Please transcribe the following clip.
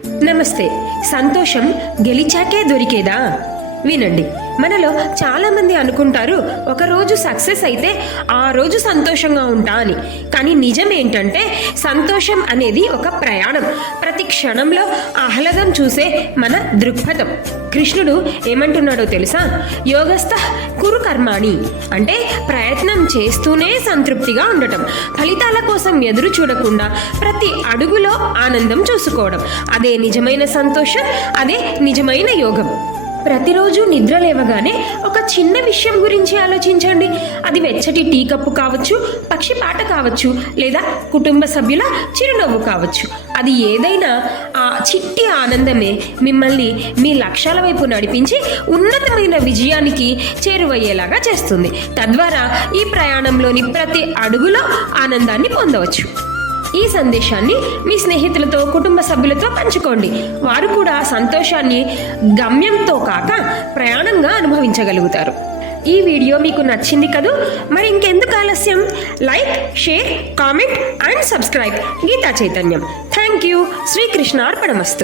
నమస్తే. సంతోషం గెలిచాకే దొరికేదా? వినండి. మనలో చాలా మంది అనుకుంటారు ఒకరోజు సక్సెస్ అయితే ఆ రోజు సంతోషంగా ఉంటా అని. కానీ నిజం ఏంటంటే సంతోషం అనేది ఒక ప్రయాణం. ప్రతి క్షణంలో ఆహ్లాదం చూసే మన దృక్పథం. కృష్ణుడు ఏమంటున్నాడో తెలుసా? యోగస్థ కురు కర్మాణి అంటే ప్రయత్నం చేస్తూనే సంతృప్తిగా ఉండటం, ఫలితాల కోసం ఎదురు చూడకుండా ప్రతి అడుగులో ఆనందం చూసుకోవడం. అదే నిజమైన సంతోషం, అదే నిజమైన యోగం. ప్రతిరోజు నిద్ర లేవగానే ఒక చిన్న విషయం గురించి ఆలోచించండి. అది వెచ్చటి టీ కప్పు కావచ్చు, పక్షి పాట కావచ్చు, లేదా కుటుంబ సభ్యుల చిరునవ్వు కావచ్చు. అది ఏదైనా ఆ చిట్టి ఆనందమే మిమ్మల్ని మీ లక్ష్యాల వైపు నడిపించి ఉన్నతమైన విజయానికి చేరువయ్యేలాగా చేస్తుంది. తద్వారా ఈ ప్రయాణంలోని ప్రతి అడుగులో ఆనందాన్ని పొందవచ్చు. ఈ సందేశాన్ని మీ స్నేహితులతో, కుటుంబ సభ్యులతో పంచుకోండి. వారు కూడా సంతోషాన్ని గమ్యంతో కాక ప్రయాణంగా అనుభవించగలుగుతారు. ఈ వీడియో మీకు నచ్చింది కదూ? మరి ఇంకెందుకు ఆలస్యం? Like, share, comment and subscribe. Geetha Chaitanyam. Thank you. శ్రీకృష్ణార్పణమస్తు.